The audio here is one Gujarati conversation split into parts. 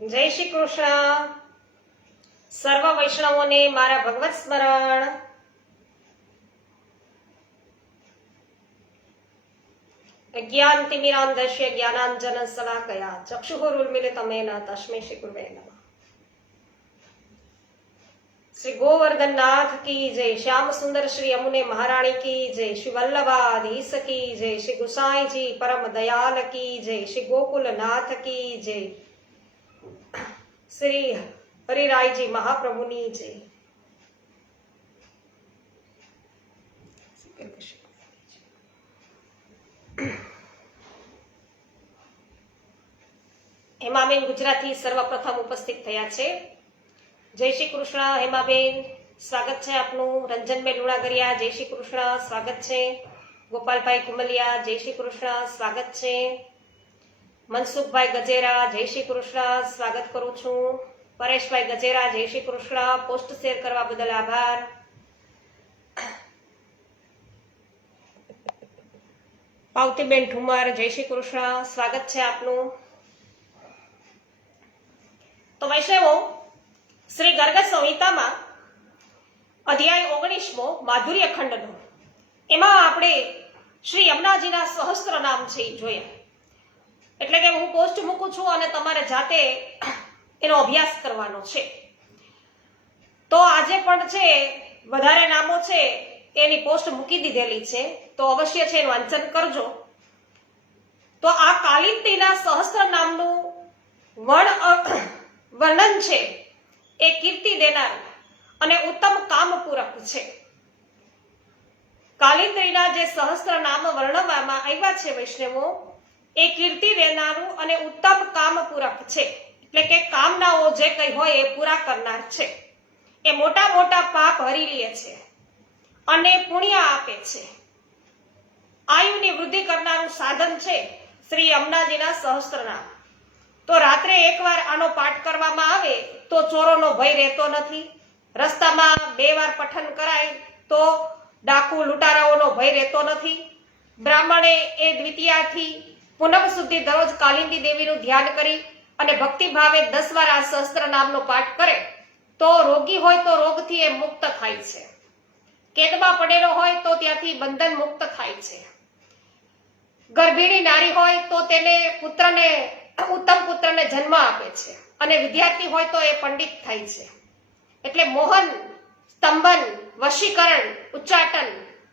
જય શ્રી કૃષ્ણ. સર્વ વૈષ્ણવોને મારા ભગવત સ્મરણ. અજ્ઞાનતિમિરાન્ધસ્ય જ્ઞાનાંજન શલાકયા ચક્ષુરુન્મિલિતમેન તસ્મૈ શ્રી ગુરવે નમઃ. શ્રી ગોવર્ધન નાથ કી જય, શ્યામ સુંદર શ્રી યમુને મહારાણી કી જય, શ્રી વલ્લભાધીશ કી જય, શ્રી ગુસાઈજી પરમ દયાલ કી જય, શ્રી ગોકુલ નાથ કી જય, શ્રી હરિરાયજી મહાપ્રભુની જય. હેમાબેન ગુજરાતી સર્વપ્રથમ ઉપસ્થિત થયા છે. જય શ્રી કૃષ્ણ હેમાબેન, સ્વાગત છે આપનું. રંજનબેન લુણાગરિયા, જય શ્રી કૃષ્ણ, સ્વાગત છે. ગોપાલભાઈ કુમલિયા, જય શ્રી કૃષ્ણ, સ્વાગત છે. મનસુખભાઈ ગજેરા, જય શ્રી કૃષ્ણ, સ્વાગત કરું છું. પરેશભાઈ ગજેરા, જય શ્રી કૃષ્ણ, પોસ્ટ શેર કરવા બદલ આભાર. પાવતીબેન ઠુમર, જય શ્રી કૃષ્ણ, સ્વાગત છે આપનું. તો વૈષ્ણવો, શ્રી ગર્ગ સંહિતામાં અધ્યાય 19મો માધુર્ય ખંડનો, એમાં આપણે શ્રી યમુનાજીના સહસ્ત્ર નામ છે એ જોયા. એટલે કે હું પોસ્ટ મૂકું છું અને તમારે જાતે એનો અભ્યાસ કરવાનો છે. તો આજે પણ છે વધારે નામો છે એની પોસ્ટ મૂકી દીધેલી છે, તો અવશ્ય છે એનું વાંચન કરજો. તો આ કાલિંદીના સહસ્ત્ર નામનું વર્ણન છે એ કીર્તિ દેનાર અને ઉત્તમ કામપૂરક છે. કાલિંદીના જે સહસ્ત્ર નામ વર્ણવવામાં આવ્યા છે વૈષ્ણવો, એ કીર્તિ દેનારું અને ઉત્તમ કામપૂરક છે. એટલે કે કામનાઓ જે કઈ હોય એ પૂરા કરનાર છે. એ મોટા મોટા પાપ હરી લે છે અને પુણ્ય આપે છે. આયુની વૃદ્ધિ કરનારું સાધન છે શ્રી યમુનાજીના સહસ્ત્ર નામ. તો રાત્રે એકવાર આનો પાઠ કરવામાં આવે તો ચોરોનો ભય રહેતો નથી. રસ્તામાં 2 વાર પઠન કરાય તો ડાકુ લૂંટારાઓનો ભય રહેતો નથી. બ્રાહ્મણે એ દ્વિતીયાથી પૂનમ સુધી દરરોજ કાલિંદી દેવીનું ધ્યાન કરી અને ભક્તિ ભાવે 10 વાર આ સહસ્ત્ર નામનો પાઠ કરે તો રોગી હોય તો રોગથી એ મુક્ત થાય છે. કેદમાં પડેલો હોય તો ત્યાંથી બંધન મુક્ત થાય છે. ગર્ભિણી નારી હોય તો તેને ઉત્તમ પુત્રને જન્મ આપે છે અને વિદ્યાર્થી હોય તો એ પંડિત થાય છે. એટલે મોહન, સ્તંભન, વશીકરણ, ઉચ્ચાટન,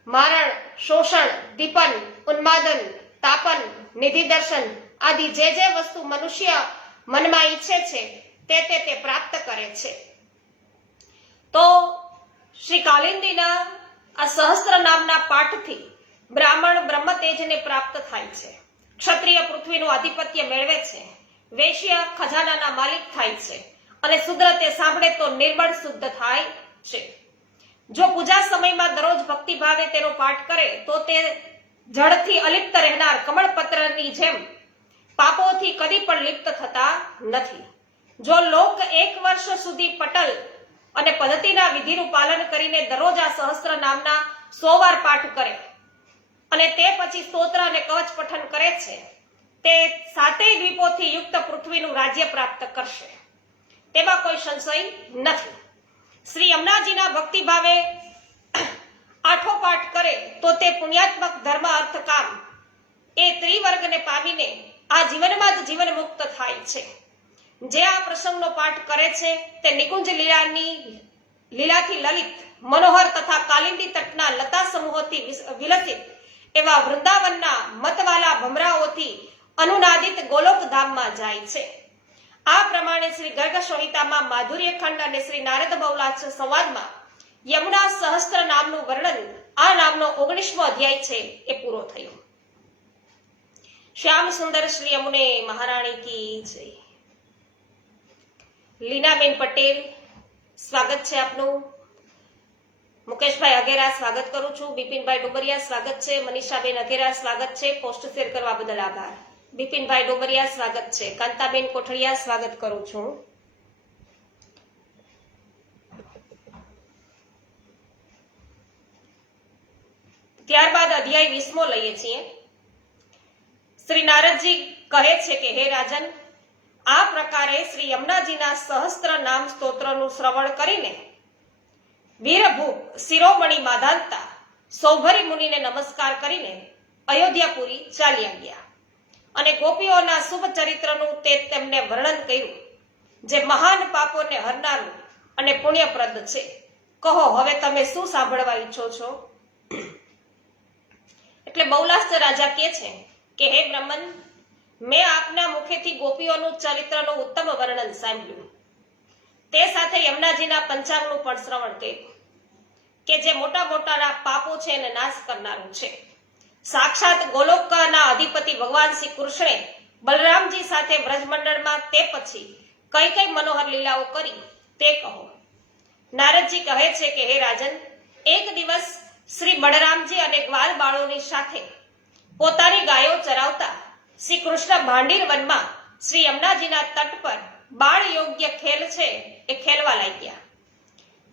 મારણ, શોષણ, દીપન, ઉન્માદન, તાપન, નિધિ દર્શન આદિ જે વસ્તુ મનુષ્ય મનમાં ઈચ્છે છે તે પ્રાપ્ત કરે છે. તો શ્રી કાલિંદીના આ સહસ્ત્ર નામના પાઠથી બ્રાહ્મણ બ્રહ્મ તેજને પ્રાપ્ત થાય છે. ક્ષત્રિય પૃથ્વીનું આધિપત્ય મેળવે છે. વૈશ્ય ખજાનાના માલિક થાય છે અને શુદ્ર તે સાંભળે તો નિર્મળ શુદ્ધ થાય છે. જો પૂજા સમયમાં દરરોજ ભક્તિ ભાવે તેનો પાઠ કરે તો તે જળથી અલિપ્ત રહેનાર કમળપત્રની જેમ પાપોથી કદી પણ લિપ્ત થતા નથી. જો લોક 1 વર્ષ સુધી પટલ અને પદ્ધતિના વિધિનું પાલન કરીને દરરોજ આ સહસ્ત્ર નામના 100 વાર પાઠ કરે અને તે પછી સ્તોત્ર અને કવચ પઠન કરે છે, તે 7 દ્વીપોથી યુક્ત પૃથ્વીનું રાજ્ય પ્રાપ્ત કરશે. તેમાં કોઈ સંશય નથી. શ્રી યમુનાજીના ભક્તિ ભાવે 8 પાઠ કરે તો તે પુણ્યાત્મક ધર્મ અર્થ કામ એ ત્રિવર્ગને પામીને આ જીવનમાં જ જીવન મુક્ત થાય છે. જે આ પ્રસંગનો પાઠ કરે છે તે નિકુંજ લીલાથી લલિત મનોહર તથા કાલિંદી તટના લતા સમૂહોથી વિલસિત એવા વૃંદાવનના મતવાલા ભમરાઓથી અનુનાદિત ગોલોક ધામમાં જાય છે. આ પ્રમાણે શ્રી ગર્ગ સંહિતામાં માધુર્ય ખંડ અને શ્રી નારદ બહુલાચ સંવાદમાં યમુના સહસ્ત્ર નામનું વર્ણન, આ નામનો 19મો અધ્યાય છે એ પૂરો થયો. શ્યામ સુંદર શ્રી યમુને મહારાણી કી જય. લીનાબેન પટેલ, સ્વાગત છે આપનું. મુકેશભાઈ અઘેરા, સ્વાગત કરું છું. બિપિનભાઈ ડોબરિયા, સ્વાગત છે. મનીષાબેન અઘેરા, સ્વાગત છે. પોસ્ટ શેર કરવા બદલ આભાર. બિપિનભાઈ ડોબરિયા, સ્વાગત છે. કાંતાબેન કોઠડિયા, સ્વાગત કરું છું. ત્યારબાદ અધ્યાય 20મો લઈએ છીએ. શ્રી નારદજી કહે છે કે હે રાજન, આ પ્રકારે શ્રી યમુનાજીના સહસ્ત્ર નામ સ્તોત્રનું શ્રવણ કરીને વીરભૂપ શિરોમણી માધાંતા સૌભરી મુનિને નમસ્કાર કરીને અયોધ્યાપુરી ચાલ્યા ગયા અને ગોપીઓના શુભ ચરિત્રનું તે તેમને વર્ણન કર્યું, જે મહાન પાપોને હરનારું અને પુણ્યપ્રદ છે. કહો હવે તમે શું સાંભળવા ઈચ્છો છો? એટલે બહુલાસ્ત રાજા કહે છે કે હે બ્રહ્મન, મેં આપના મુખેથી ગોપીઓનું ચરિત્રનું ઉત્તમ વર્ણન સાંભળ્યું. તે સાથે યમુનાજીના પંચાંગનું પણ શ્રવણ કર્યું કે જે મોટા મોટાના પાપો છે એને નાશ કરનારું છે. સાક્ષાત ગોલોકના અધિપતિ ભગવાન શ્રી કૃષ્ણે બલરામજી સાથે વ્રજમંડળમાં તે પછી કઈ કઈ મનોહર લીલાઓ કરી તે કહો. નારદજી કહે છે કે હે રાજન, એક દિવસ શ્રી બળરામજી અને ગ્વાલ બાળોની સાથે પોતાની ગાયો ચરાવતા શ્રી કૃષ્ણ ભાંડીર વનમાં શ્રી યમુનાજીના તટ પર બાળ યોગ્ય ખેલ છે એ ખેલવા લાગ્યા.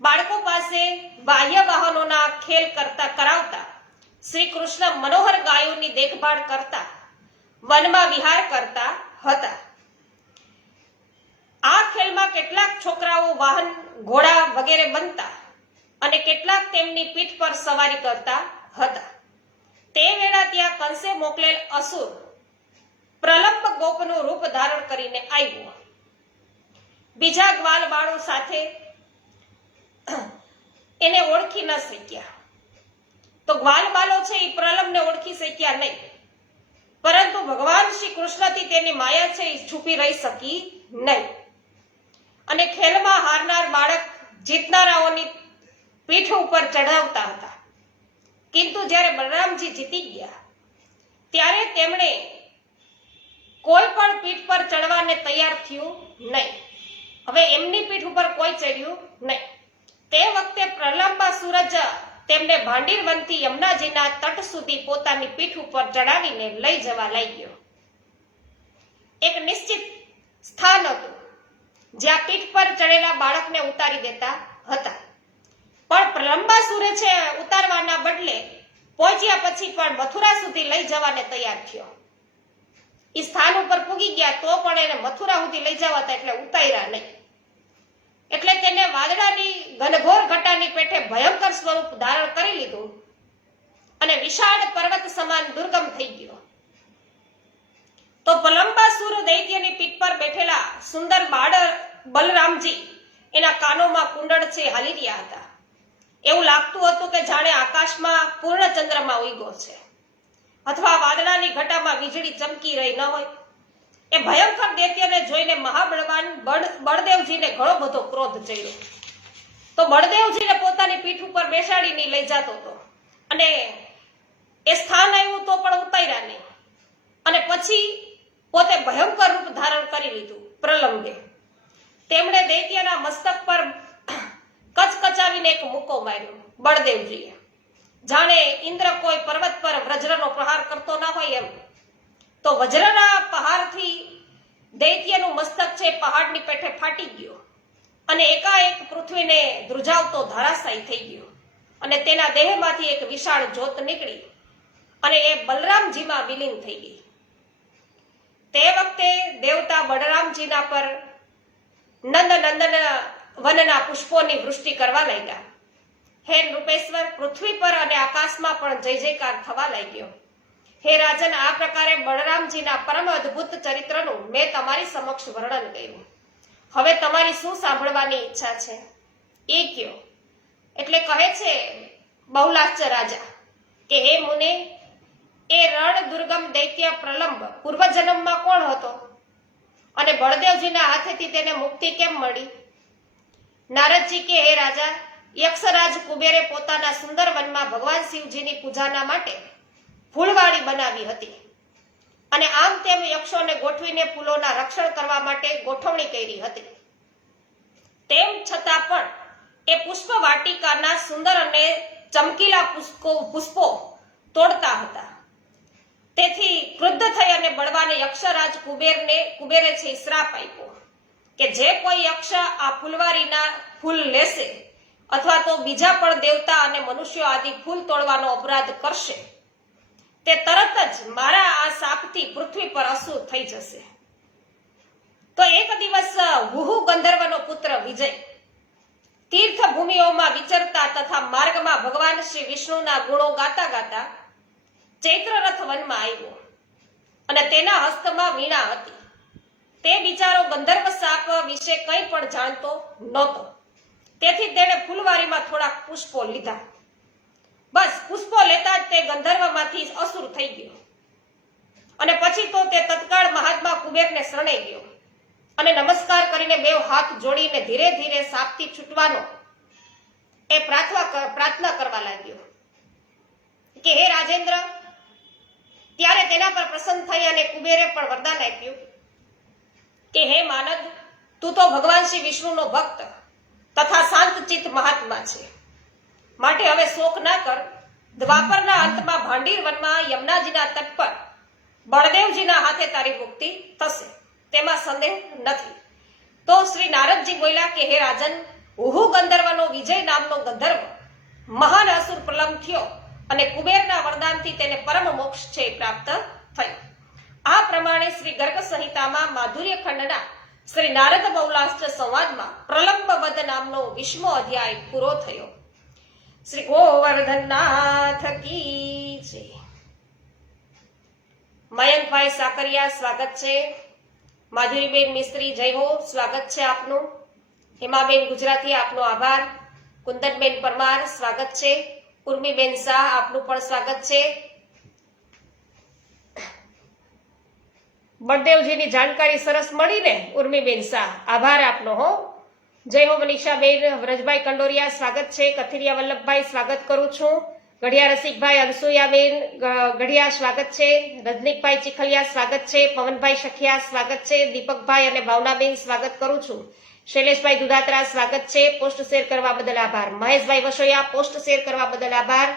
બાળકો પાસે બાહ્ય વાહનોના ખેલ કરાવતા શ્રી કૃષ્ણ મનોહર ગાયોની દેખભાળ કરતા વનમાં વિહાર કરતા હતા. આ ખેલમાં કેટલાક છોકરાઓ વાહન ઘોડા વગેરે બનતા અને કેટલાક તેમની પીઠ પર સવારી કરતા હતા. તે વેળા ત્યાં કંસે મોકલેલ અસુર પ્રલંબ ગોપનું રૂપ ધારણ કરીને આવ્યો. બીજા ગ્વાલ બાળો સાથે એને ઓળખી ન શક્યા. તો ગ્વાલ બાલો છે એ પ્રલંબને ઓળખી શક્યા નહીં, પરંતુ ભગવાન શ્રી કૃષ્ણથી તેની માયા છે એ છુપી રહી શકી નહીં. અને ખેલમાં હારનાર બાળક જીતનારાઓની પીઠ ઉપર ચઢાવતા હતા. કિંતુ જ્યારે બલરામજી જીતી ગયા ત્યારે તેમણે કોઈ પણ પીઠ પર ચડવાને તૈયાર થયું નહીં. હવે એમની પીઠ ઉપર કોઈ ચડ્યું નહીં. તે વખતે પ્રલંબાસુર જ તેમને ભાંડીર વનથી યમુનાજીના તટ સુધી પોતાની પીઠ ઉપર ચડાવીને લઈ જવા લાગ્યો. એક નિશ્ચિત સ્થાન હતું જ્યાં પીઠ પર ચડેલા બાળકને ઉતારી દેતા હતા, પણ પ્રલંબાસુરે છે ઉતારવાના બદલે પહોંચ્યા પછી પણ મથુરા સુધી લઈ જવાને તૈયાર થયો. એ સ્થાન ઉપર પૂગી ગયા તો પણ એને મથુરા સુધી લઈ જવાતા એટલે ઉતાર્યા નહીં. એટલે તેને વાદળાની ઘનઘોર ઘટાની પેઠે ભયંકર સ્વરૂપ ધારણ કરી લીધું અને વિશાળ પર્વત સમાન દુર્ગમ થઈ ગયો. તો પ્રલંબાસુર દૈત્યની પીઠ પર બેઠેલા સુંદર બાળ બલરામજી એના કાનોમાં કુંડળ છે હાલી રહ્યા હતા. એવું લાગતું હતું કે જાણે આકાશમાં પૂર્ણ ચંદ્રમાં ઉગ્યો છે અથવા વાદળાની ઘટામાં વીજળી ચમકી રહી ન હોય. એ ભયંકર દૈત્યને જોઈને મહાબળવાન બળદેવજીને ઘણો બધો ક્રોધ ચડ્યો. તો બળદેવજીને પોતાની પીઠ ઉપર બેસાડીને લઈ જતો હતો અને એ સ્થાન આવ્યું તો પણ ઉતાર્યા નહીં. અને પછી પોતે ભયંકર રૂપ ધારણ કરી લીધું પ્રલંબે. તેમણે દૈત્યના મસ્તક પર કચકચાવીને એક મુક્કો માર્યો બળદેવજીએ, જાણે ઇન્દ્ર કોઈ પર્વત પર વજ્રનો પ્રહાર કરતો ના હોય એમ. તો વજ્રના પ્રહારથી દૈત્યનું મસ્તક છે પહાડની પેઠે ફાટી ગયો અને એકાએક પૃથ્વીને ધ્રુજાવતો ધરાશાયી થઈ ગયો અને તેના દેહમાંથી એક વિશાળ જ્યોત નીકળી અને એ બલરામજીમાં વિલીન થઈ ગઈ. તે વખતે દેવતા બલરામજીના પર નંદનંદન વનના પુષ્પોની વૃષ્ટિ કરવા લાગ્યા. હે નૃપેશ્વર, પૃથ્વી પર અને આકાશમાં પણ જય જયકાર થવા લાગ્યો. હે રાજન, આ પ્રકારે બળરામજીના પરમ અદ્ભુત ચરિત્રનું મેં તમારી સમક્ષ વર્ણન કર્યું. હવે તમારી શું સાંભળવાની ઈચ્છા છે એ કયો. એટલે કહે છે બહુલાશ્ચ રાજા કે હે મુને, એ રણ દુર્ગમ દૈત્ય પ્રલંબ પૂર્વજન્મમાં કોણ હતો અને બળદેવજીના હાથેથી તેને મુક્તિ કેમ મળી? નારદજી કે હે રાજા, યક્ષરાજ કુબેરે પોતાના સુંદર વનમાં ભગવાન શિવજીની પૂજાના માટે ફૂલવાડી બનાવી હતી અને આમ તેમ યક્ષોને ગોઠવીને ફૂલોના રક્ષણ કરવા માટે ગોઠવણી કરી હતી. તેમ છતાં પણ એ પુષ્પ વાટિકાના સુંદર અને ચમકીલા પુષ્પો તોડતા હતા. તેથી ક્રુદ્ધ થઈ અને બળવાને યક્ષરાજ કુબેરે છે શ્રાપ આપ્યો કે જે કોઈ યક્ષ આ ફૂલવારીના ફૂલ લેશે અથવા તો બીજા પણ દેવતા અને મનુષ્યો આદિ ફૂલ તોડવાનો અપરાધ કરશે તે તરત જ મારા આ શાપથી પૃથ્વી પર અસુર થઈ જશે. તો એક દિવસ હુહુ ગંધર્વનો પુત્ર વિજય તીર્થ ભૂમિઓમાં વિચરતા તથા માર્ગમાં ભગવાન શ્રી વિષ્ણુના ગુણો ગાતા ગાતા ચૈત્રરથ વનમાં આવ્યો અને તેના હસ્તમાં વીણા હતી. તે બિચારો ગંધર્વ સાપ વિશે કંઈ પણ જાણતો નહોતો. તેથી તેણે ફૂલવારીમાં થોડાક પુષ્પો લીધા. બસ પુષ્પો લેતા જ તે ગંધર્વમાંથી અસુર થઈ ગયો અને પછી તો તે તત્કાળ મહાત્મા કુબેરને શરણે ગયો અને નમસ્કાર કરીને બે હાથ જોડીને ધીરે ધીરે સાપથી છૂટવાનો એ પ્રાર્થના કરવા લાગ્યો કે હે રાજેન્દ્ર. ત્યારે તેના પર પ્રસન્ન થઈ અને કુબેરે પણ વરદાન આપ્યું કે હે માનદ, તું તો ભગવાન શ્રી વિષ્ણુનો ભક્ત તથા શાંતચિત્ત મહાત્મા છે, માટે હવે શોક ના કર. દ્વાપરના અંતમાં ભાંડીર વનમાં યમુનાજીના તટ પર બળદેવજીના હાથે તારી મુક્તિ થશે, તેમાં સંદેહ નથી. તો શ્રી નારદજી બોલ્યા કે હે રાજન, હુહુ ગંધર્વનો વિજય નામનો ગંધર્વ મહાન અસુર પ્રલંબ થયો અને કુબેરના વરદાનથી તેને પરમ મોક્ષ છે પ્રાપ્ત થયો. આ પ્રમાણે શ્રી ગર્ગ સંહિતામાં માધુર્ય ખંડના શ્રી નારદ બહુલાષ્ટ સંવાદમાં પ્રલંબ વદ નામનો 20મો અધ્યાય પૂરો થયો. શ્રી ગોવર્ધનનાથ કી જય. મયંકભાઈ સાકરિયા સ્વાગત છે. માધુરીબેન મિસ્ત્રી જય હો, સ્વાગત છે આપનું. હેમાબેન ગુજરાતી આપનો આભાર. કુંદનબેન પરમાર સ્વાગત છે. ઉર્મીબેન શાહ આપનું પણ સ્વાગત છે. બળદેવજીની જાણકારી સરસ મળી ને ઉર્મીબેન શાહ, આભાર આપનો હો. જય હો મનીષાબેન. વ્રજભાઈ કંડોરિયા સ્વાગત છે. કથિરિયા વલ્લભભાઈ સ્વાગત કરું છું. ગઢિયા રસિકભાઈ, અનસુયાબેન ગઢિયા સ્વાગત છે. રજનીકભાઈ ચીખલિયા સ્વાગત છે. પવનભાઈ સખિયા સ્વાગત છે. દીપકભાઈ અને ભાવનાબેન સ્વાગત કરું છું. શૈલેષભાઈ દુધાત્રા સ્વાગત છે. પોસ્ટ શેર કરવા બદલ આભાર. મહેશભાઈ વસોયા પોસ્ટ શેર કરવા બદલ આભાર,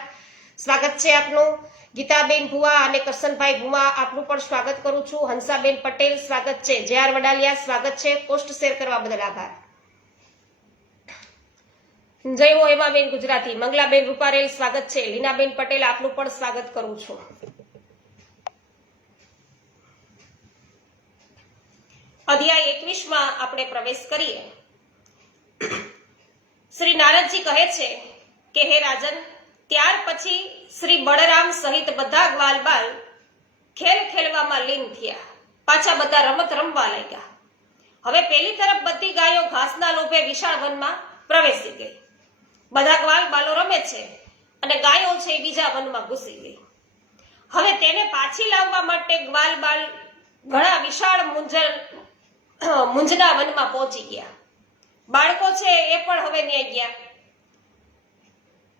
સ્વાગત છે આપનું. ગીતાબેન ભુવા અને કરશનભાઈ ભુવા આપનું પણ સ્વાગત કરું છું. હંસાબેન પટેલ સ્વાગત છે. જે.આર. વડાલિયા સ્વાગત છે. પોસ્ટ શેર કરવા બદલ આભાર. જય હો હેમાબેન ગુજરાતી. મંગલાબેન રૂપારેલ સ્વાગત છે. લીનાબેન પટેલ આપનું પણ સ્વાગત કરું છું. અધ્યાય 21માં આપણે પ્રવેશ કરીએ. શ્રી નારદજી કહે છે કે હે રાજન, ત્યાર પછી શ્રી બળરામ સહિત બધા ગ્વાલ બાલ ખેલ ખેલવામાં લીન થયા. પાછા બધા રમત રમવા લાગ્યા. હવે પેલી તરફ બધી ગાયો ઘાસના લોભે વિશાળ વનમાં પ્રવેશી ગઈ. બધા ગ્વાલ બાલો રમે છે અને ગાયો છે એ બીજા વનમાં ઘૂસી ગઈ. હવે તેને પાછી લાવવા માટે ગ્વાલ બાલ ઘણા વિશાળ મુંજના વનમાં પહોંચી ગયા. બાળકો છે એ પણ હવે ન્યાય ગયા.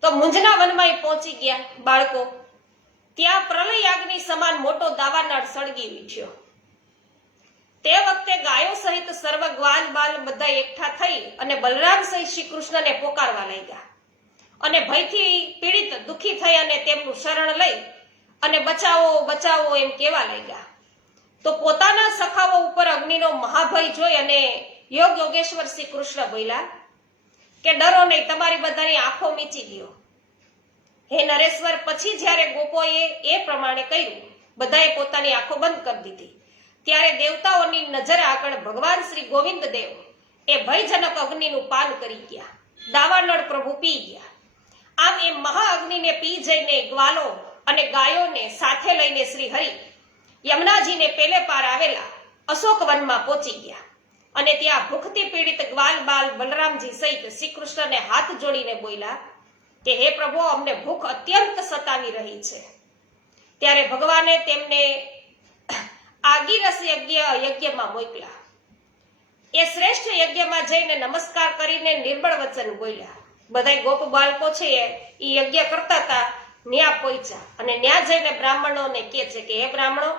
તો મુંજના વનમાં પહોંચી ગયા બાળકો. ત્યાં પ્રલયાગ્નિ સમાન મોટો દાવાનળ સળગી ઉઠ્યો. તે વખતે ગાયો સહિત સર્વ ગ્વાલ બાલ બધા એકઠા થઈ અને બલરામ સહિત શ્રી કૃષ્ણને પોકારવા લાગ્યા અને ભયથી પીડિત દુઃખી થઈ અને તેમનું શરણ લઈ અને બચાવો બચાવો એમ કહેવા લાગ્યા. તો પોતાના સખાઓ ઉપર અગ્નિનો મહાભય જોઈ અને યોગેશ્વર શ્રી કૃષ્ણ બોલ્યા કે ડરો નહીં, તમારી બધાની આંખો મીચી દો. હે નરેશ્વર, પછી જ્યારે ગોપોએ એ પ્રમાણે કર્યું, બધાએ પોતાની આંખો બંધ કરી દીધી. ત્યારે દેવતાઓની નજર આગળ ભગવાન શ્રી ગોવિંદ દેવ એ ભયજનક અગ્નિનું પાન કરી ગયા. દાવાનળ પ્રભુ પી ગયા. આમ એ મહાઅગ્નિને પી જઈને ગ્વાલો અને ગાયોને સાથે લઈને શ્રી હરિ યમુનાજીને પેલે પાર આવેલા અશોક વનમાં પહોંચી ગયા અને ત્યાં ભૂખથી પીડિત ગ્વાલ બાલ બલરામજી સહિત શ્રી કૃષ્ણને હાથ જોડીને બોલ્યા કે હે પ્રભુ, અમને ભૂખ અત્યંત સતાવી રહી છે. ત્યારે ભગવાને તેમને આગીરસ યજ્ઞમાં મોકલ્યા. એ શ્રેષ્ઠ યજ્ઞમાં જઈને નમસ્કાર કરીને નિર્બળ વચન બોલ્યા. બધા ગોપ બાળકો છે એ યજ્ઞ કરતા હતા, ન્યા પહોંચ્યા અને ન્યા જઈને બ્રાહ્મણોને કહે છે કે હે બ્રાહ્મણો,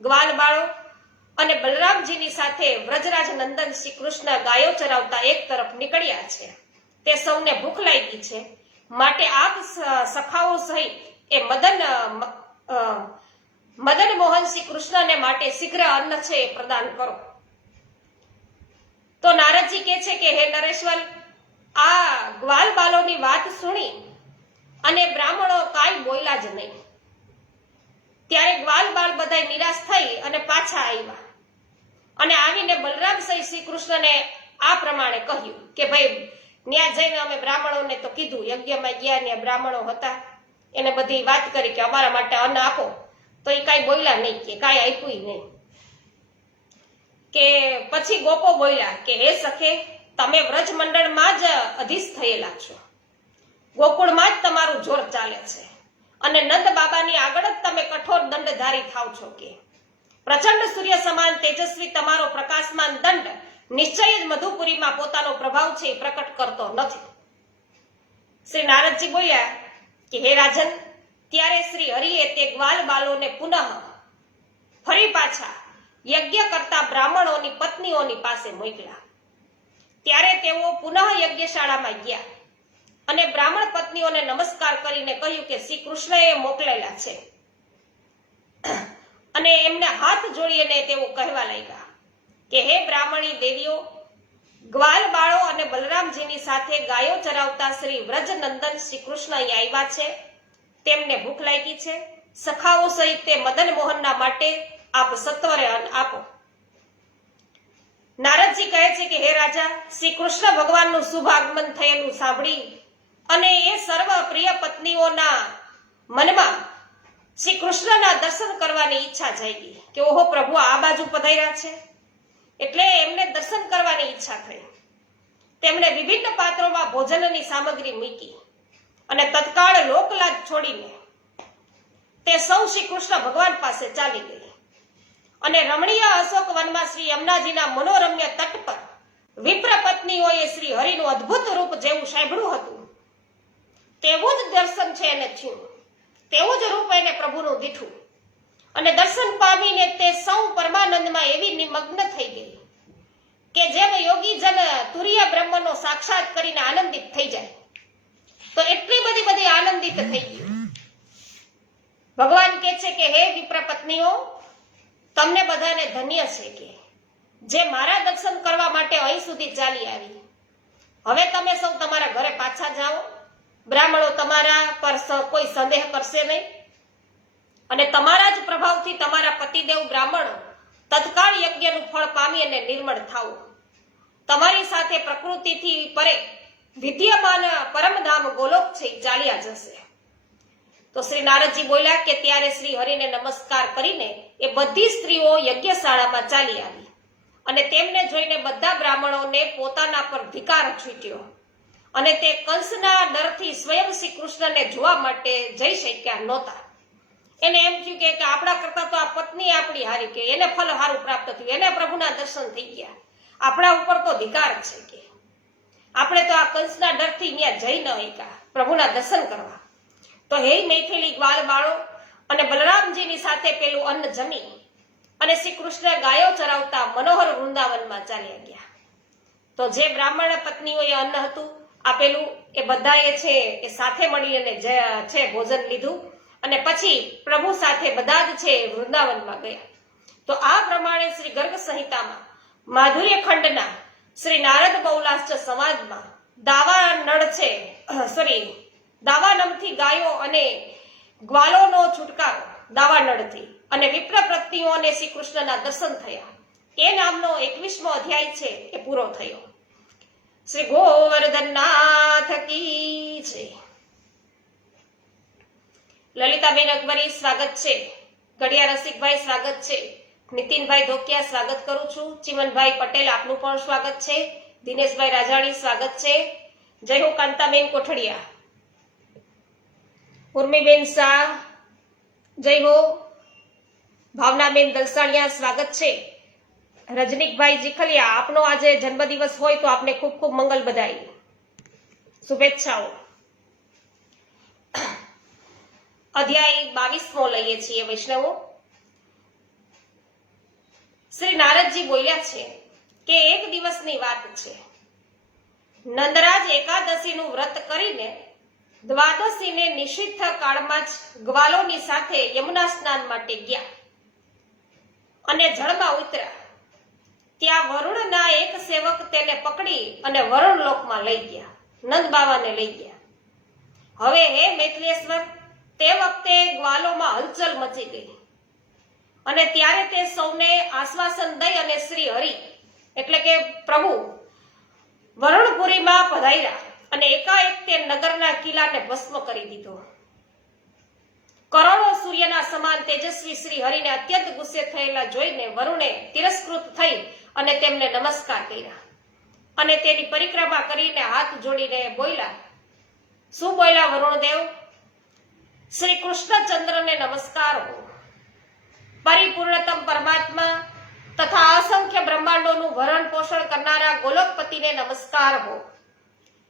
ગ્વાલ બાળો અને બલરામજીની સાથે વ્રજરાજ નંદન શ્રી કૃષ્ણ ગાયો ચરાવતા એક તરફ નીકળ્યા છે. તે સૌને ભૂખ લાગી છે, માટે આપ સખાઓ સહિત એ મદન મોહન શ્રી કૃષ્ણને માટે શીઘ્ર અન્ન છે એ પ્રદાન કરો. તો નારદજી કહે છે કે હે નરેશ્વર, આ ગ્વાલ બાલોની વાત સુણી અને બ્રાહ્મણો કાંઈ બોલ્યા જ નહીં. ત્યારે ગ્વાલ બાલ બધા નિરાશ થઈ અને પાછા આવ્યા અને આવીને બલરામ સહિત શ્રી કૃષ્ણને આ પ્રમાણે કહ્યું કે ભાઈ ત્યાં જઈને અમે બ્રાહ્મણોને તો કીધું, યજ્ઞમાં ગયા ત્યાં બ્રાહ્મણો હતા, એને બધી વાત કરી કે અમારા માટે અન્ન આપો, તો એ કાંઈ બોલ્યા નહીં, કે કાંઈ આપ્યું નહીં. કે પછી ગોપો બોલ્યા કે હે સખે, તમે વ્રજ મંડળમાં જ અધીશ થયેલા છો, ગોકુળમાં જ તમારું જોર ચાલે છે, અને નંદ બાબાની આગળ જ તમે કઠોર દંડધારી થાવ છો. કે પ્રચંડ સૂર્ય સમાન તેજસ્વી તમારો પ્રકાશમાન દંડ નિશ્ચય જ મધુપુરીમાં પોતાનો પ્રભાવ છે એ પ્રકટ કરતો નથી. શ્રી નારદજી બોલ્યા કે હે રાજન, ત્યારે શ્રી હરિએ તે ગ્વાલ બાલોને પુનઃ ફરી પાછા યજ્ઞ કરતા બ્રાહ્મણોની પત્નીઓની પાસે મોકલ્યા. ત્યારે તેઓ પુનઃ યજ્ઞશાળામાં ગયા અને બ્રાહ્મણ પત્નીઓને નમસ્કાર કરીને કહ્યું કે શ્રી કૃષ્ણએ મોકલેલા છે. અને એમને હાથ જોડીને તેઓ કહેવા લાગ્યા કે હે બ્રાહ્મણી દેવીઓ, ગ્વાલ બાળો અને બલરામજીની સાથે ગાયો ચરાવતા શ્રી વ્રજનંદન શ્રી કૃષ્ણ અહીં આવ્યા છે, તેમને ભૂખ લાગી છે, સખાઓ સહિત તે મદન મોહનના માટે આપ સત્વરે અન્ન આપો. નારદજી કહે છે કે હે રાજા, શ્રી કૃષ્ણ ભગવાનનું શુભ આગમન થયેલું સાંભળી અને એ સર્વ પ્રિય પત્નીઓના મનમાં શ્રી કૃષ્ણના દર્શન કરવાની ઈચ્છા જાગી કે ઓહો, પ્રભુ આ બાજુ પધાર્યા છે. એટલે એમને દર્શન કરવાની ઈચ્છા થઈ. તેમણે વિભિન્ન પાત્રોમાં ભોજનની સામગ્રી મૂકી અને તત્કાળ લોકલાજ છોડીને તે સૌ શ્રી કૃષ્ણ ભગવાન પાસે ચાલી ગઈ. અને રમણીય અશોક વનમાં શ્રી યમુનાજીના મનોરમ્ય તટ પર વિપ્ર પત્નીઓએ શ્રી હરિનું અદ્ભુત રૂપ જેવું સાંભળ્યું હતું, તેવું જ દર્શન છે એને થયું, તેવું જ રૂપ એને પ્રભુનું દીઠું. અને દર્શન પામીને તે સૌ પરમાનંદમાં એવી નિમગ્ન થઈ ગઈ કે જેમ યોગી જન તુર્ય બ્રહ્મનો સાક્ષાત કરીને આનંદિત થઈ જાય, તો એટલી બધી આનંદિત થઈ ગઈ. ભગવાન કહે છે કે હે વિપ્ર પત્નીઓ, તમને બધાને ધન્ય છે કે જે મારા દર્શન કરવા માટે અહીં સુધી ચાલી આવી. હવે તમે સૌ તમારા ઘરે પાછા જાઓ, બ્રાહ્મણો તમારા પર કોઈ સંદેહ કરશે નહીં, અને તમારા જ પ્રભાવથી તમારા પતિદેવ બ્રાહ્મણો તત્કાળ યજ્ઞનું ફળ પામી અને નિર્મળ થાવ. તમારી સાથે પ્રકૃતિથી પરે વિદ્યમાન પરમધામ ગોલોક છે ચાલ્યા જશે. તો શ્રી નારદજી બોલ્યા કે ત્યારે શ્રી હરિને નમસ્કાર કરીને એ બધી સ્ત્રીઓ યજ્ઞશાળામાં ચાલી આવી અને તેમને જોઈને બધા બ્રાહ્મણોને પોતાના પર ધિકાર છૂટ્યો અને તે કંસના ડરથી સ્વયં શ્રી કૃષ્ણને જોવા માટે જઈ શક્યા નહોતા. એને એમ થયું કે આપણા કરતા તો આ પત્ની આપણી હારી, કે એને ફળ સારું પ્રાપ્ત થયું, એને પ્રભુના દર્શન થઈ ગયા, આપણા ઉપર તો ધિકાર છે કે આપણે તો આ કંસના ડરથી ત્યાં જઈ ન શક્યા પ્રભુના દર્શન કરવા. તો હે મૈથિલી ગ્વાલ બાળો અને બલરામજીની સાથે પેલું અન્ન જમી અને શ્રી કૃષ્ણ ગાયો ચરાવતા મનોહર વૃંદાવનમાં ચાલ્યા ગયા. તો જે બ્રાહ્મણ પત્નીઓએ અન્ન હતું આપેલું એ બધાએ છે એ સાથે મળીને છે ભોજન લીધું અને પછી પ્રભુ સાથે બધા જ છે વૃંદાવનમાં ગયા. તો આ પ્રમાણે શ્રી ગર્ગ સંહિતામાં માધુર્ય ખંડના શ્રી નારદ બહુલાશ્ચ સંવાદમાં દાવાનળથી ગાયો અને ગ્વાલોનો છુટકારો દાવાનળથી અને વિપ્ર પત્નીઓને શ્રી કૃષ્ણના દર્શન થયા એ નામનો 21મો અધ્યાય છે એ પૂરો થયો. શ્રી ગોવર્ધનનાથ કી જય. લલિતાબેન અકબરી સ્વાગત છે, ઘડિયા રસિકભાઈ સ્વાગત છે, નીતિનભાઈ ધોકિયા સ્વાગત કરું છું, ચિમનભાઈ પટેલ આપનું પણ સ્વાગત છે, દિનેશભાઈ રાજાણી સ્વાગત છે, જય હો કાંતાબેન કોઠડિયા, ઉર્મીબેન શાહ જય હો, ભાવનાબેન દલસાણિયા સ્વાગત છે, રજનીકભાઈ જીખલિયા આપનો આજે જન્મદિવસ હોય તો આપને ખૂબ ખૂબ મંગલ બધાઈ, શુભેચ્છાઓ. અધ્યાય 22મો લઈએ છીએ વૈષ્ણવો. શ્રી નારદજી બોલ્યા છે કે એક દિવસની વાત છે. નંદરાજ એકાદશીનું વ્રત કરીને દ્વાદશીને નિષિદ્ધ કાળમાં જ ગ્વાલોની સાથે યમુના સ્નાન માટે ગયા અને જળમાં ઉતર્યા. ત્યાં વરુણના એક સેવક તેને પકડી અને વરુણ લોકમાં લઈ ગયા, નંદ બાવાને લઈ ગયા. હવે હે મૈથિલેશ્વર, તે વખતે ગ્વાલોમાં હલચલ મચી ગઈ અને ત્યારે તે સૌને આશ્વાસન દઈ અને શ્રી હરિ એટલે કે પ્રભુ વરુણપુરીમાં પધાર્યા અને એકાએક તે નગરના કિલ્લાને ભસ્મ કરી દીધો. કરોડો સૂર્યના સમાન તેજસ્વી શ્રી હરિને અત્યંત ગુસ્સે થયેલા જોઈને વરુણે તિરસ્કૃત થઈ અને તેમને નમસ્કાર કર્યા અને તેની પરિક્રમા કરીને હાથ જોડીને બોલ્યા. શું બોલ્યા વરુણદેવ? શ્રી કૃષ્ણચંદ્રને નમસ્કાર હો. પરિપૂર્ણતમ પરમાત્મા તથા અસંખ્ય બ્રહ્માંડોનું ભરણ પોષણ કરનારા ગોલોકપતિને નમસ્કાર હો.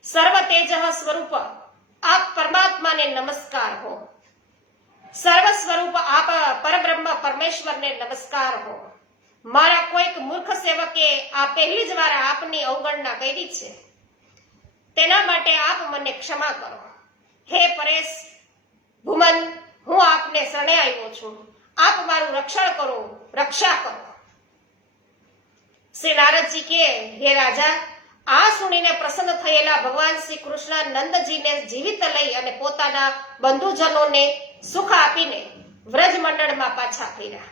સર્વ તેજ સ્વરૂપ આપ પરમાત્માને નમસ્કાર હો. સર્વ સ્વરૂપ આપ પરબ્રહ્મ પરમેશ્વરને નમસ્કાર હો. મારા કોઈક મૂર્ખ સેવકે આ પહેલી જ વાર આપની અવગણના કરી છે, તેના માટે આપ મને ક્ષમા કરો. હે પરેશ ભૂમન, હું આપને શરણે આવ્યો છું. આપ મારું રક્ષણ કરો, રક્ષા કરો. શ્રી નારદજી કે, હે રાજા, આ સુણીને પ્રસન્ન થયેલા ભગવાન શ્રી કૃષ્ણ નંદજીને જીવિત લઈ અને પોતાના બંધુજનોને સુખ આપીને વ્રજ મંડળમાં પાછા ફર્યા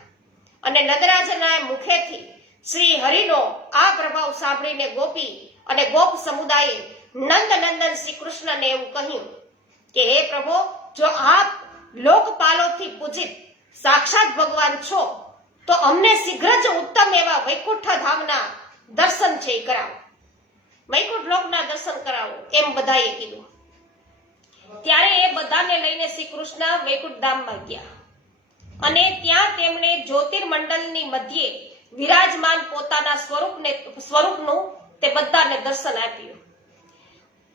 અને નંદરાજના મુખેથી શ્રી હરિનો આ પ્રભાવ સાંભળીને ગોપી અને ગોપ સમુદાયે નંદનંદન શ્રી કૃષ્ણને એવું કહ્યું કે, હે પ્રભુ, જો આપ લોકપાલોથી પૂજિત સાક્ષાત ભગવાન છો તો અમને શીઘ્ર જ ઉત્તમ એવા વૈકુંઠ ધામના દર્શન છે એ કરાવો, વૈકુંઠ લોકના દર્શન કરાવો, એમ બધાએ કીધું. ત્યારે એ બધાને લઈને શ્રી કૃષ્ણ વૈકુંઠ ધામમાં ગયા અને ત્યાં તેમણે જ્યોતિર્મંડળની મધ્યે વિરાજમાન પોતાના સ્વરૂપનું તે બધાને દર્શન આપ્યું.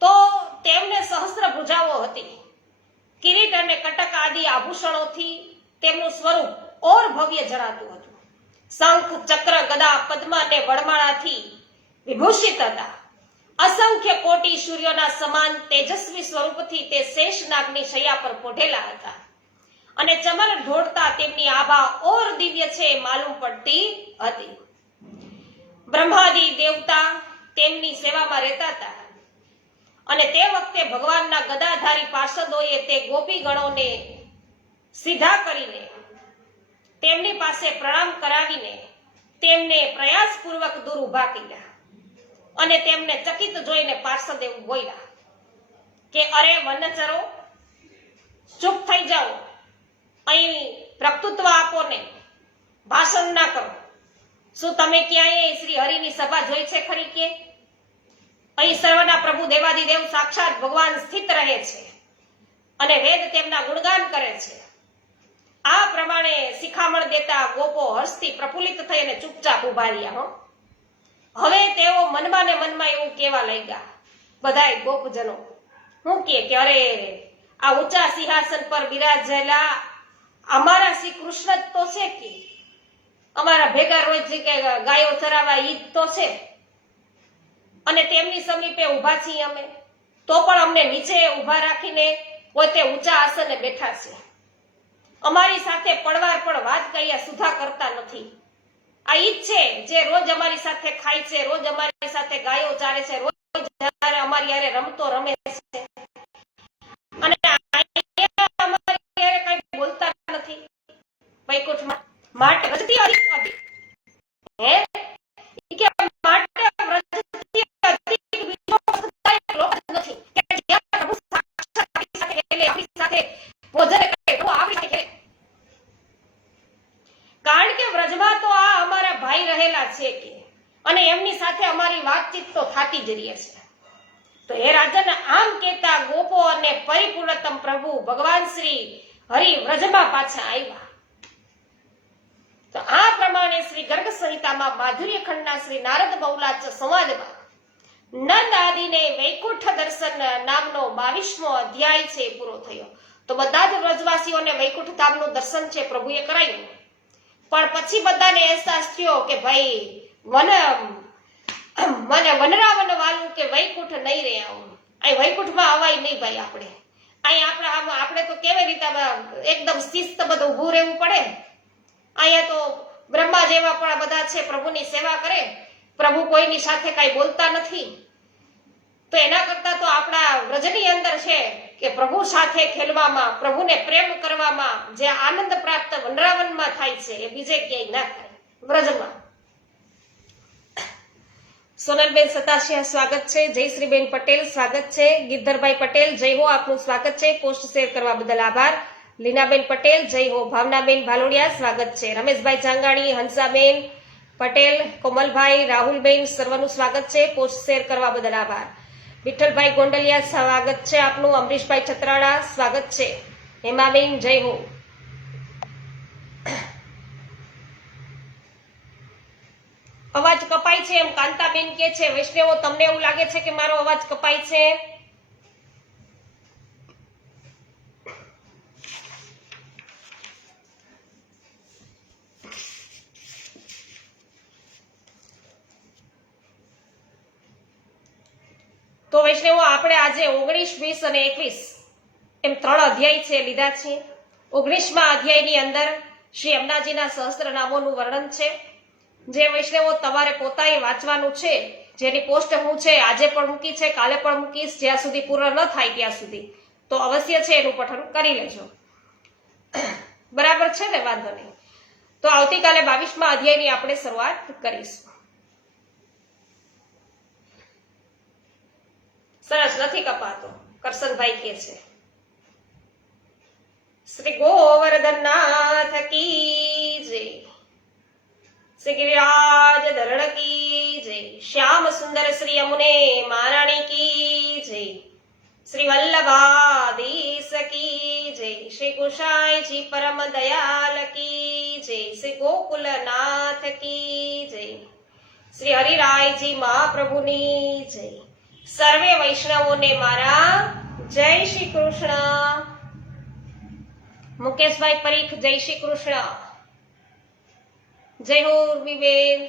તો તેમને સહસ્ત્ર ભુજાઓ હતી. કિરીટ અને કટક આદિ આભૂષણોથી તેમનું સ્વરૂપ ઓર ભવ્ય જણાતું હતું. શંખ, ચક્ર, ગદા, પદ્મ અને વડમાળાથી વિભૂષિત હતા. અસંખ્ય કોટી સૂર્યોના સમાન તેજસ્વી સ્વરૂપથી તે શેષનાગની શૈયા પર પોઢેલા હતા અને ચમર ઢોળતા તેમની આભા ઓર દિવ્ય છે માલુમ પડતી હતી. બ્રહ્માદિ દેવતા તેમની સેવામાં રહેતા હતા અને તે વખતે ભગવાનના ગદાધારી પાર્ષદોએ તે ગોપી ગણોને સીધા કરીને તેમની પાસે પ્રણામ કરાવીને તેમને પ્રયાસપૂર્વક દૂર ઊભા કર્યા અને તેમને ચકિત જોઈને પાર્ષદ એવું બોલ્યા કે, અરે વનચરો, ચૂપ થઈ જાઓ, અહીં પ્રકૃત્વ આપો ને, ભાષણ ના કરો. શું તમે ક્યાંય શ્રી હરિની સભા જોઈ છે ખરી? કે અહીં સર્વના પ્રભુ દેવાદિદેવ સાક્ષાત ભગવાન સ્થિત રહે છે અને વેદ તેમના ગુણગાન કરે છે. આ પ્રમાણે શિખામણ દેતા ગોપો હર્ષથી પ્રફુલ્લિત થઈ અને ચૂપચાપ ઉભા રહ્યા. હવે તેઓ મનમાં ને મનમાં એવું કહેવા લાગ્યા, બધાય ગોપજનો, હું કે અરે આ ઊંચા સિંહાસન પર બિરાજેલા અમારા શ્રી કૃષ્ણ જ તો છે, કે અમારા ભેગા રોજ કે ગાયો ચરાવા ઈ જ તો છે અને તેમની સમીપે ઊભા છીએ અમે, તો પણ અમને નીચે ઊભા રાખીને પોતે ઊંચા આસને બેઠા છે. અમારી સાથે પડવાર પણ વાત કર્યા સુધા કરતા નથી. આ ઈ જ છે જે રોજ અમારી સાથે ખાય છે, રોજ અમારી સાથે ગાયો ચારે છે, રોજ અમારી યારે રમતો રમે છે અને અમારી યારે કઈ બોલતા નથી. વૈકુંઠમાં માટે વ્રજતી અધિક હે કે માટે વ્રજતી અધિક બીજો લોક નથી કે જે પ્રભુ સાક્ષાત આપણી સાથે એટલે આપણી સાથે ભોજન કરે, પ્રભુ આપણી સાથે કરે. કારણ કે વ્રજમાં તો આ અમારા ભાઈ રહેલા છે કે અને એમની સાથે અમારી વાતચીત તો થતી જ રહે છે. તો હે રાજન, આમ કહેતા ગોપો અને પરિપૂર્ણતમ પ્રભુ ભગવાન શ્રી હરિ વ્રજમાં પાછા આવ્યા. તો આ પ્રમાણે શ્રી ગર્ગ સંહિતામાં માધુર્ય ખંડના શ્રી નારદ બહુલાચ સંવાદમાં નંદ આદિને વૈકુંઠ દર્શન નામનો 22મો અધ્યાય છે પૂરો થયો. તો બધા જ વ્રજવાસીઓને વૈકુંઠ ધામનું દર્શન છે પ્રભુએ કરાવ્યું. પણ પછી બધાને અહેસાસ થયો કે ભાઈ મને વનરાવન વાલું કે વૈકુંઠ નહીં રે આવું, અહીં વૈકુંઠમાં અવાય નહીં ભાઈ. આપણે આપણે તો કેવી રીતે એકદમ શિસ્ત બધું ઊભું રહેવું પડે. અહીંયા તો બ્રહ્મા જેવા પણ બધા છે, પ્રભુની સેવા કરે, પ્રભુ કોઈની સાથે કઈ બોલતા નથી. તો એના કરતા તો આપણા વ્રજની અંદર છે કે પ્રભુ સાથે ખેલવામાં, પ્રભુને પ્રેમ કરવામાં જે આનંદ પ્રાપ્ત વનરાવનમાં થાય છે એ બીજે ક્યાંય ના થાય, વ્રજમાં. સોનલબેન સતાસિયા સ્વાગત છે. જયશ્રીબેન પટેલ સ્વાગત છે. ગિરધરભાઈ પટેલ જય હો, આપનું સ્વાગત છે. પોસ્ટ શેર કરવા બદલ આભાર. લીનાબેન પટેલ જય હો. ભાવનાબેન ભાલોડિયા સ્વાગત છે. રમેશભાઈ ચાંગાણી, હંસાબેન પટેલ, કોમલભાઈ, રાહુલબેન સર્વનું સ્વાગત છે. પોસ્ટ શેર કરવા બદલ આભાર. વિઠ્ઠલભાઈ ગોંડલિયા સ્વાગત છે આપનું. અમરીશભાઈ છત્રાળા સ્વાગત છે. હેમાબેન જય હો. અવાજ કપાય છે એમ કાંતાબેન કે છે. વૈષ્ણવો, તમને એવું લાગે છે કે મારો અવાજ કપાય છે? તો વૈષ્ણવો, આપણે આજે 19, 20 અને 21 એમ 3 અધ્યાય છે લીધા છે. 19મા અધ્યાયની અંદર શ્રી અમનાજીના સહસ્ત્ર નામોનું વર્ણન છે, જે વૈષ્ણવો તમારે પોતાએ વાંચવાનું છે. જેની પોસ્ટ હું છે આજે પણ મૂકી છે, કાલે પણ મૂકીશ, જ્યાં સુધી પૂર્ણ ન થાય ત્યાં સુધી. તો અવશ્ય છે એનું પઠન કરી લેજો. બરાબર છે ને? વાંધો નહીં. તો આવતીકાલે 22મા અધ્યાયની આપણે શરૂઆત કરીશું. સરસ, નથી કપાતો, કરશનભાઈ કે છે. શ્રી ગોવર્ધનનાથ કી જય. શ્રી ગિરિરાજ ધરણ કી જય. શ્યામ સુંદર શ્રી યમુને મહારાણી કી જય. શ્રી વલ્લભાધીશ કી જય. શ્રી ગુસાઈજી પરમ દયાલ કી જય. શ્રી ગોકુલનાથ કી જય. શ્રી હરિરાયજી મહાપ્રભુની જય. સર્વે વૈષ્ણવોને મારા જય શ્રી કૃષ્ણ. મુકેશભાઈ પરીખ જય શ્રી કૃષ્ણ. જય હો ઉર્મિબેન.